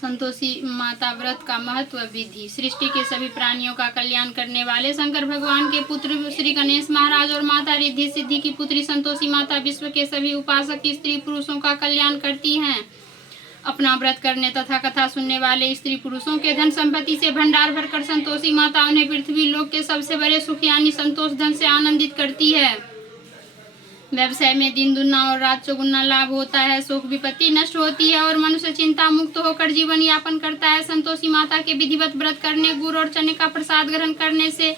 संतोषी माता व्रत का महत्व विधि। सृष्टि के सभी प्राणियों का कल्याण करने वाले शंकर भगवान के पुत्र श्री गणेश महाराज और माता रिद्धि सिद्धि की पुत्री संतोषी माता विश्व के सभी उपासक स्त्री पुरुषों का कल्याण करती हैं। अपना व्रत करने तथा कथा सुनने वाले स्त्री पुरुषों के धन संपत्ति से भंडार भरकर संतोषी माता उन्हें पृथ्वी लोक के सबसे बड़े सुख यानी संतोष धन से आनंदित करती है। व्यवसाय में दिन दुगना और रात चौगुना लाभ होता है। शोक विपत्ति नष्ट होती है और मनुष्य चिंता मुक्त होकर जीवन यापन करता है। संतोषी माता के विधिवत व्रत करने, गुड़ और चने का प्रसाद ग्रहण करने से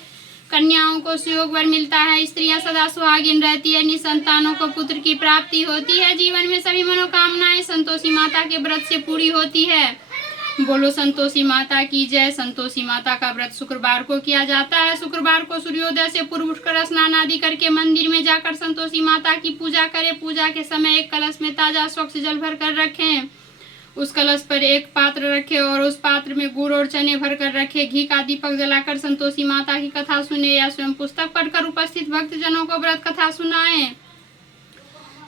कन्याओं को सुयोग वर मिलता है। स्त्रियां सदा सुहागिन रहती है। निसंतानों को पुत्र की प्राप्ति होती है। जीवन में सभी मनोकामनाएं संतोषी माता के व्रत से पूरी होती है। बोलो संतोषी माता की जय। संतोषी माता का व्रत शुक्रवार को किया जाता है। शुक्रवार को सूर्योदय से पूर्व उठकर स्नान आदि करके मंदिर में जाकर संतोषी माता की पूजा करें। पूजा के समय एक कलश में ताजा स्वच्छ जल भर कर रखें। उस कलश पर एक पात्र रखें और उस पात्र में गुड़ और चने भर कर रखें। घी का दीपक जलाकर संतोषी माता की कथा सुने या स्वयं पुस्तक पढ़कर उपस्थित भक्तजनों को व्रत कथा सुनाएं।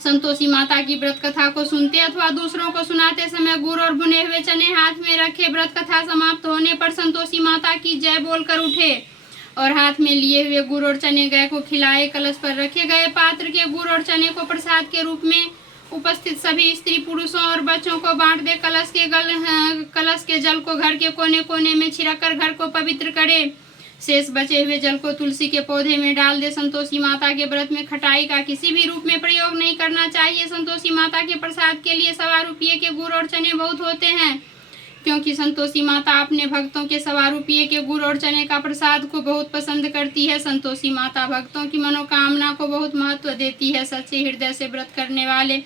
संतोषी माता की व्रत कथा को सुनते अथवा दूसरों को सुनाते समय गुड़ और भुने हुए चने हाथ में रखे। व्रत कथा समाप्त होने पर संतोषी माता की जय बोलकर उठे और हाथ में लिए हुए गुड़ और चने गाय को खिलाए। कलश पर रखे गए पात्र के गुड़ और चने को प्रसाद के रूप में उपस्थित सभी स्त्री पुरुषों और बच्चों को बांट दे। कलश के जल को घर के कोने कोने में छिड़ककर घर को पवित्र करे। शेष बचे हुए जल को तुलसी के पौधे में डाल दे। संतोषी माता के व्रत में खटाई का किसी भी रूप में प्रयोग नहीं करना चाहिए। संतोषी माता के प्रसाद के लिए 1.25 रुपये के गुड़ और चने बहुत होते हैं, क्योंकि संतोषी माता अपने भक्तों के 1.25 रुपये के गुड़ और चने का प्रसाद को बहुत पसंद करती है। संतोषी माता भक्तों की मनोकामना को बहुत महत्व देती है। सच्चे हृदय से व्रत करने वाले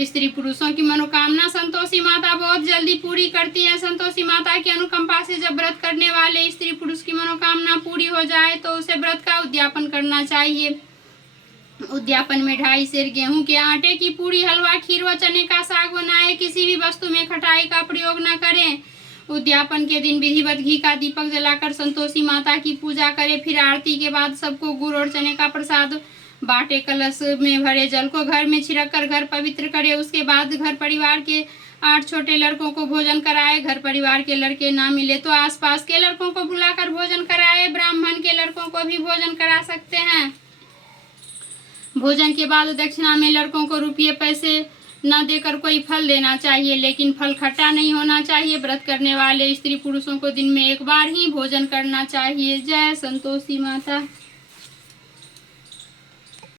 स्त्री पुरुषों की मनोकामना संतोषी माता बहुत जल्दी पूरी करती है। संतोषी माता की अनुकंपा से जब व्रत करने वाले स्त्री पुरुष की मनोकामना पूरी हो जाए तो उसे व्रत का उद्यापन करना चाहिए। उद्यापन में 2.5 सेर गेहूं के आटे की पूरी, हलवा, खीर व चने का साग बनाए। किसी भी वस्तु में खटाई का प्रयोग न करें। उद्यापन के दिन विधिवत घी का दीपक जलाकर संतोषी माता की पूजा करें। फिर आरती के बाद सबको गुड़ और चने का प्रसाद बाटे। कलश में भरे जल को घर में छिड़क कर घर पवित्र करे। उसके बाद घर परिवार के 8 छोटे लड़कों को भोजन कराए। घर परिवार के लड़के ना मिले तो आसपास के लड़कों को बुलाकर भोजन कराए। ब्राह्मण के लड़कों को भी भोजन करा सकते हैं। भोजन के बाद दक्षिणा में लड़कों को रुपये पैसे न देकर कोई फल देना चाहिए, लेकिन फल खट्टा नहीं होना चाहिए। व्रत करने वाले स्त्री पुरुषों को दिन में 1 बार ही भोजन करना चाहिए। जय संतोषी माता।